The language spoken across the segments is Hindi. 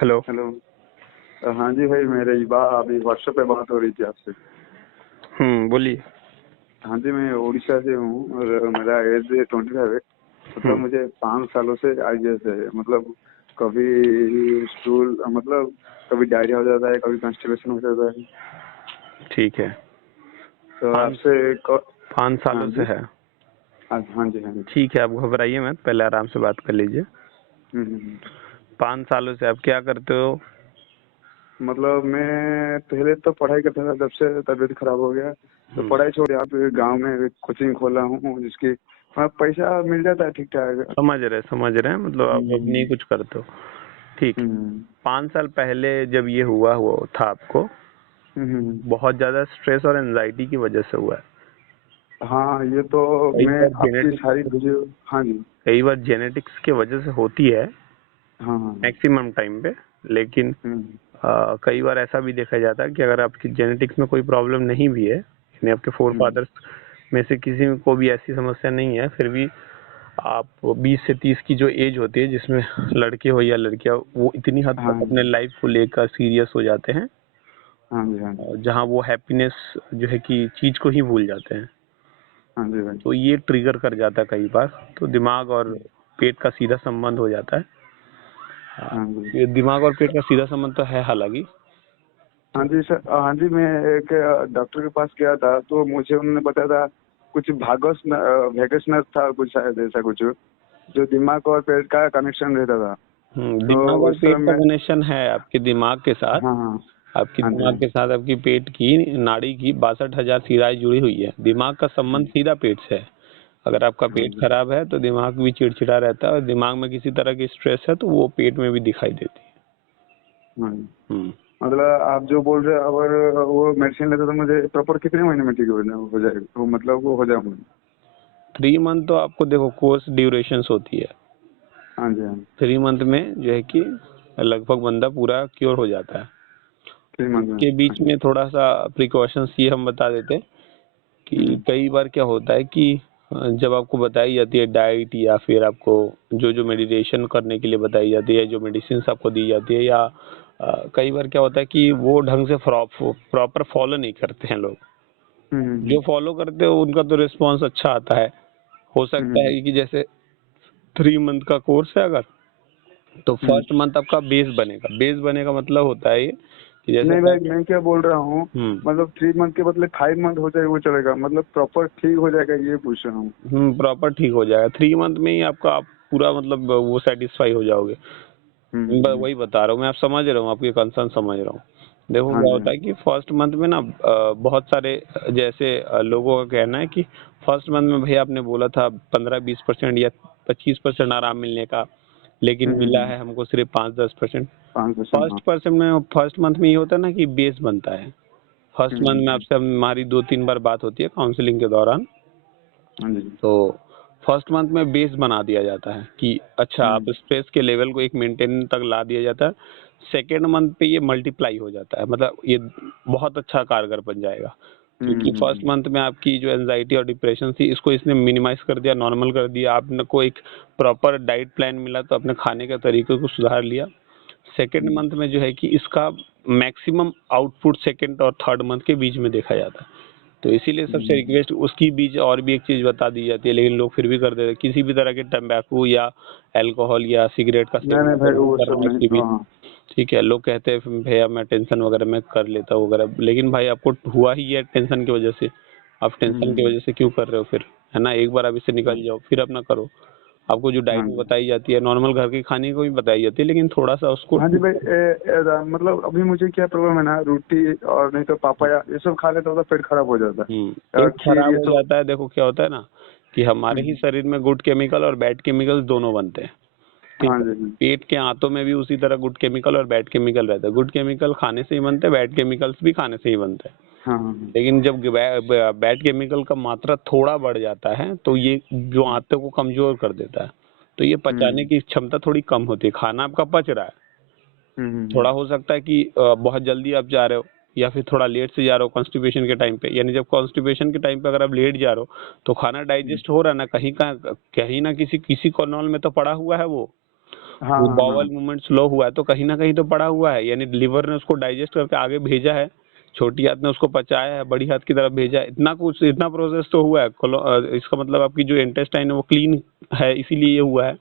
हेलो। हेलो। हाँ जी भाई, मेरे अभी व्हाट्सएप पे बात हो रही थी आपसे। बोलिए। हाँ जी, मैं उड़ीसा से हूँ और मेरा एज 25 है। मतलब हम्म। मुझे 5 सालों से IBS है। मतलब कभी स्टूल, मतलब कभी डायरिया हो जाता है, कभी कॉन्स्टिपेशन हो जाता है। ठीक है। तो पाँच आपसे 5 सालों हाँ से जी। है। हाँ जी, हाँ जी। ठीक है, आप घबराइए मत, पहले आराम से बात कर लीजिए। हम्म, हम्म, 5 सालों से आप क्या करते हो? मतलब मैं पहले तो पढ़ाई करता था, जब से तबीयत खराब हो गया तो हम्म, पढ़ाई छोड़, यहाँ पे गांव में कोचिंग खोला हूँ जिसकी पैसा मिल जाता है ठीक ठाक। समझ रहे हैं, मतलब आप अब नहीं हम्म, कुछ करते हो। ठीक है। हम्म, 5 साल पहले जब ये हुआ था आपको, हम्म। बहुत ज़्यादा स्ट्रेस और एंजाइटी की वजह से हुआ है। हाँ, ये तो कई मैं बार आपकी सारी जेनेटिक्स वीडियो। हाँ जी। कई बार जेनेटिक्स की वजह से होती है, हाँ, हाँ। मैक्सिमम टाइम पे। लेकिन हम्म, कई बार ऐसा भी देखा जाता है कि अगर आपकी जेनेटिक्स में कोई प्रॉब्लम नहीं भी है, यानी आपके फोर हम्म, फादर्स में से किसी को भी ऐसी समस्या नहीं है, फिर भी आप 20 से 30 की जो एज होती है, जिसमें लड़के हो या लड़कियां, वो इतनी हद हाँ तक जी, अपने लाइफ को लेकर सीरियस हो जाते हैं, हाँ जी, हाँ जी, जहां वो हैप्पीनेस जो है कि चीज को ही भूल जाते हैं। हाँ जी भाई। तो ये ट्रिगर कर जाता है कई बार, तो दिमाग और पेट का सीधा संबंध हो जाता है। हाँ जी, ये दिमाग और पेट का सीधा संबंध तो है हालांकि। हाँ तो जी सर। हाँ जी, मैं एक डॉक्टर के पास गया था तो मुझे उन्होंने बताया था कुछ वेगस नर्व था, कुछ शायद ऐसा कुछ, जो दिमाग और पेट का कनेक्शन रहता था। तो दिमाग और उस पेट का समय कनेक्शन है आपके दिमाग के साथ। हाँ, हाँ, आपकी हाँ जी, दिमाग के साथ आपकी पेट की नाड़ी की 62,000 शिराएं जुड़ी हुई है। दिमाग का संबंध सीधा पेट से है। अगर आपका हाँ पेट जी, खराब है तो दिमाग भी चिड़चिड़ा रहता है, और दिमाग में किसी तरह की स्ट्रेस है तो वो पेट में भी दिखाई देती हाँ जी। है। मतलब आप जो बोल रहे हैं, अगर वो मेडिसिन लेते तो मुझे प्रॉपर कितने महीने में ठीक हो जाएगा, वो मतलब वो हो जाएगा? 3 मंथ तो आपको देखो कोर्स ड्यूरेशन होती है। हाँ जी, हाँ। 3 मंथ में जो है कि लगभग बंदा पूरा क्योर हो जाता है। 3 मंथ में। इसके बीच अच्छा। में थोड़ा सा प्रिकॉशंस ये हम बता देते हैं कि हम्म, कई बार क्या होता है कि जब आपको बताई जाती है डाइट, या फिर आपको जो जो मेडिटेशन करने के लिए बताई जाती है, जो मेडिसिन आपको दी जाती है, या कई बार क्या होता है कि वो ढंग से प्रॉपर फॉलो नहीं करते हैं लोग। हम्म, जो फॉलो करते हो उनका तो रिस्पॉन्स अच्छा आता है। हो सकता हम्म, है कि जैसे 3 मंथ का कोर्स है अगर, तो हम्म। फर्स्ट मंथ आपका बेस बनेगा मतलब होता है ये कि जैसे नहीं मैं। भाई, मैं क्या बोल रहा हूँ, हम्म मतलब 3 मंथ के बदले 5 मंथ हो जाए वो चलेगा? मतलब प्रॉपर ठीक हो जाएगा, ये पूछ रहा हूँ। प्रॉपर ठीक हो जाएगा 3 मंथ में ही आपका, आप पूरा मतलब वो सेटिस्फाई हो जाओगे। वही बता रहा हूँ मैं, आप समझ रहा हूँ, आपकी कंसर्न समझ रहा हूँ। देखो हाँ क्या जी, होता है कि फर्स्ट मंथ में ना बहुत सारे जैसे लोगों का कहना है कि फर्स्ट मंथ में भैया आपने बोला था 15-20% या 25% आराम मिलने का, लेकिन मिला है हमको सिर्फ 5-10%। 5%। हाँ। फर्स्ट मंथ में ये होता है ना कि बेस बनता है। फर्स्ट मंथ में हम्म, आपसे हमारी 2-3 बार बात होती है काउंसलिंग के दौरान। हाँ जी। तो फर्स्ट मंथ में बेस बना दिया जाता है कि अच्छा, आप हम्म, स्ट्रेस के लेवल को एक मेंटेन तक ला दिया जाता है। सेकेंड मंथ पे ये मल्टीप्लाई हो जाता है, मतलब ये बहुत अच्छा कारगर बन जाएगा। क्योंकि फर्स्ट मंथ में आपकी जो एंजाइटी और डिप्रेशन थी, इसको इसने मिनिमाइज कर दिया, नॉर्मल कर दिया। आपने को एक प्रॉपर डाइट प्लान मिला तो अपने खाने के तरीके को सुधार लिया। सेकेंड मंथ में जो है कि इसका मैक्सिमम आउटपुट सेकेंड और थर्ड मंथ के बीच में देखा जाता है। तो इसीलिए सबसे रिक्वेस्ट उसकी बीच और भी एक चीज़ बता दी जाती है, लेकिन लोग फिर भी कर देते हैं। किसी भी तरह के तंबाकू या अल्कोहल या सिगरेट का नहीं सेवन नहीं भाई, वो सब करना नहीं। उसके बीच। हाँ, ठीक है, लोग कहते हैं भैया मैं टेंशन वगैरह में कर लेता हूँ वगैरह, लेकिन भाई आपको हुआ ही है टेंशन की वजह से। आप टेंशन की हम्म, वजह से क्यों कर रहे हो फिर? है ना, एक बार आप इससे हाँ, निकल जाओ फिर अपना करो। आपको जो डाइट हाँ में जी, बताई जाती है, नॉर्मल घर के खाने को भी बताई जाती है, लेकिन थोड़ा सा उसको। हाँ जी भाई। मतलब अभी मुझे क्या प्रॉब्लम है ना, रोटी और नहीं तो पापा या ये सब खा लेता हूँ तो पेट खराब हो जाता है, पेट खीर खराब ये हो सब। जाता है। देखो क्या होता है ना कि हमारे ही हम्म, शरीर में गुड केमिकल और बैड केमिकल दोनों बनते हैं। ठीक हाँ है। जी, पेट के आंतों में भी उसी तरह गुड केमिकल और बैड केमिकल रहता है। गुड केमिकल खाने से ही बनते हैं, बैड केमिकल्स भी खाने से ही बनते हैं। हाँ, हाँ, हाँ। लेकिन जब बैड केमिकल का मात्रा थोड़ा बढ़ जाता है तो ये जो आंतों को कमजोर कर देता है। तो ये पचाने हम्म, की क्षमता थोड़ी कम होती है। खाना आपका पच रहा है, थोड़ा हो सकता है कि बहुत जल्दी आप जा रहे हो, या फिर थोड़ा लेट से जा रहे हो कॉन्स्टिपेशन के टाइम पे। यानी जब कॉन्स्टिपेशन के टाइम पे अगर आप लेट जा रहे हो तो खाना डाइजेस्ट हो रहा है ना, कहीं ना किसी किसी कॉर्नर में तो पड़ा हुआ है वो। हाँ, बाउल मूवमेंट स्लो हुआ है तो कहीं ना कहीं तो पड़ा हुआ है, यानी लिवर ने उसको डाइजेस्ट करके आगे भेजा है, छोटी हाथ ने उसको पचाया है, बड़ी हाथ की तरफ भेजा है, इतना प्रोसेस तो हुआ है। इसका मतलब आपकी जो इंटेस्टाइन है वो क्लीन है, इसीलिए ये हुआ है।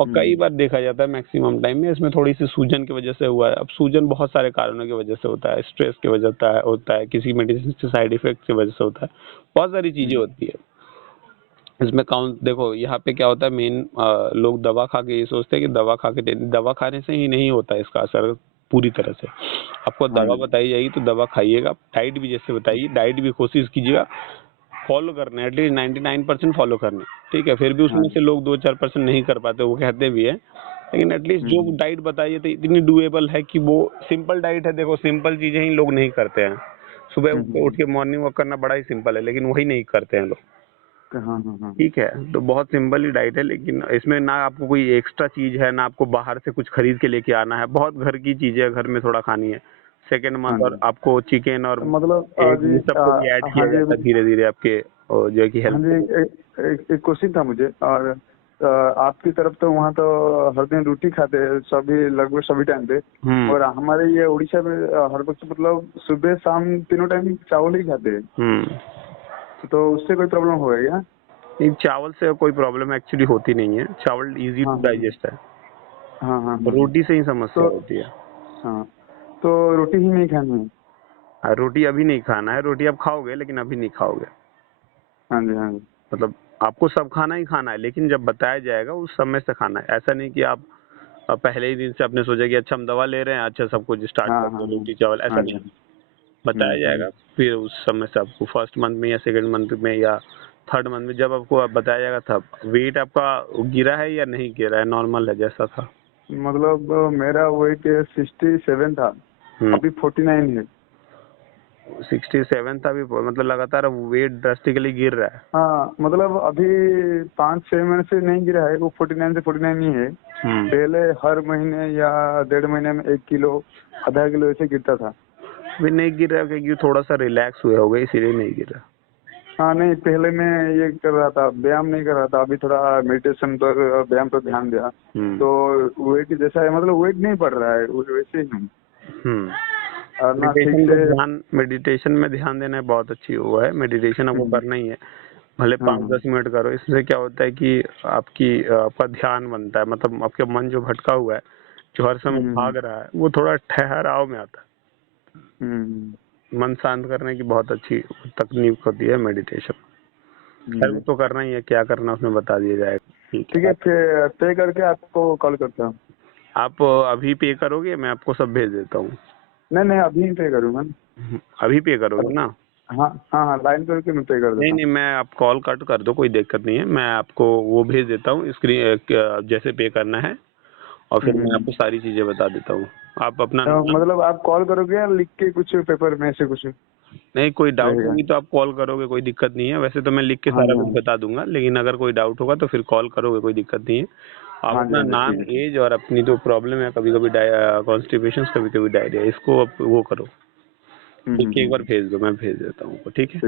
और कई बार देखा जाता है मैक्सिमम टाइम में इसमें थोड़ी सी सूजन की वजह से हुआ है। अब सूजन बहुत सारे कारणों की वजह से होता है, स्ट्रेस की वजह से होता है, किसी मेडिसिन के साइड इफेक्ट की वजह से होता है, बहुत सारी चीजें होती है इसमें। काउंट देखो यहाँ पे क्या होता है, मेन लोग दवा खा के ये सोचते हैं कि दवा खाने से ही नहीं होता है इसका असर पूरी तरह से। आपको दवा बताई जाएगी तो दवा खाइएगा, डाइट भी जैसे बताइए, डाइट भी कोशिश कीजिएगा फॉलो करने, एटलीस्ट 99% फॉलो करने, ठीक है। फिर भी उसमें से लोग 2-4% नहीं कर पाते, वो कहते भी है, लेकिन एटलीस्ट जो डाइट बताइए तो इतनी डुएबल है कि वो सिंपल डाइट है। देखो सिंपल चीजें ही लोग नहीं करते हैं, सुबह उठ के मॉर्निंग वॉक करना बड़ा ही सिंपल है, लेकिन वही नहीं करते हैं लोग, ठीक है। तो बहुत सिंपल ही डाइट है, लेकिन इसमें ना आपको कोई एक्स्ट्रा चीज है, ना आपको बाहर से कुछ खरीद के लेके आना है, बहुत घर की चीजें घर में थोड़ा खानी है। सेकेंड मंथ और आपको चिकन और मतलब ये सबको भी ऐड किया जाता है धीरे धीरे आपके जो है कि हेल्थ। एक क्वेश्चन था मुझे, और आपकी तरफ तो वहाँ तो हर दिन रोटी खाते हैं सभी, लगभग सभी टाइम पे, और हमारे ये उड़ीसा में हर वक्त मतलब सुबह शाम तीनों टाइम चावल ही खाते हैं। तो उससे कोई प्रॉब्लम होगा क्या? नहीं, चावल से कोई प्रॉब्लम एक्चुअली होती नहीं है, चावल इजी टू डाइजेस्ट है। हाँ, रोटी से ही समस्या होती है। हाँ, तो रोटी ही नहीं खानी है? रोटी अभी नहीं खाना है, रोटी आप खाओगे लेकिन अभी नहीं खाओगे। हाँ जी। मतलब आपको सब खाना ही खाना है, लेकिन जब बताया जाएगा उस समय से खाना है। ऐसा नहीं कि आप पहले ही दिन से आपने सोचा कि अच्छा हम दवा ले रहे हैं, अच्छा सब कुछ स्टार्ट कर दो रोटी चावल, ऐसा नहीं। बताया जाएगा, फिर उस समय से आपको फर्स्ट मंथ में या सेकंड मंथ में या थर्ड मंथ में जब आपको बताया जाएगा तब। वेट आपका गिरा है या नहीं गिरा है, नॉर्मल है जैसा था? मतलब मेरा वेट 67 था, अभी 49 है। 67 था, अभी मतलब लगातार वेट ड्रास्टिकली गिर रहा है? हाँ, मतलब अभी 5-6 महीने से नहीं गिरा है, वो 49 से 49 ही है। पहले हर महीने या 1.5 महीने में 1 किलो आधा किलो ऐसे गिरता था। अभी नहीं गिर रहा क्योंकि थोड़ा सा रिलैक्स हुए होगा, इसीलिए नहीं गिर रहा। हाँ नहीं, पहले मैं ये कर रहा था, व्यायाम नहीं कर रहा था, अभी थोड़ा मेडिटेशन पर व्यायाम पर ध्यान दिया, तो वेट जैसा है, मतलब वेट नहीं बढ़ रहा है, वैसे ही हूँ। मेडिटेशन में ध्यान देना बहुत अच्छी हुआ है, मेडिटेशन आपको करना ही है, भले 5-10 मिनट करो। इससे क्या होता है कि आपका ध्यान बनता है, मतलब आपका मन जो भटका हुआ है, जो हर समय भाग रहा है, वो थोड़ा ठहराव में आता है। मन शांत करने की बहुत अच्छी तकनीक होती है मेडिटेशन। खैर वो तो करना ही है, क्या करना उसमें बता दिया जाएगा। ठीक है, फिर पे करके आपको कॉल करता हूँ। आप अभी पे करोगे? मैं आपको सब भेज देता हूँ। नहीं, अभी पे करूँगा। अभी पे करोगे ना? हाँ, लाइन करके मैं पे कर देता हूँ। नहीं, मैं आप कॉल कट कर दो, कोई दिक्कत नहीं है, मैं आपको वो भेज देता हूँ स्क्रीन जैसे पे करना है, और फिर मैं आपको सारी चीजें बता देता हूँ। आप अपना मतलब आप कॉल करोगे या लिख के कुछ पेपर में से कुछ? नहीं, कोई डाउट होगी तो आप कॉल करोगे, कोई दिक्कत नहीं है। वैसे तो मैं लिख के सारा कुछ बता दूंगा, लेकिन अगर कोई डाउट होगा तो फिर कॉल करोगे, कोई दिक्कत नहीं है। आप अपना नाम, एज और अपनी जो प्रॉब्लम है, कभी कभी कॉन्स्टिपेशन, कभी कभी डायरिया, इसको वो करो, लिख के एक बार भेज दो, मैं भेज देता हूँ, ठीक है?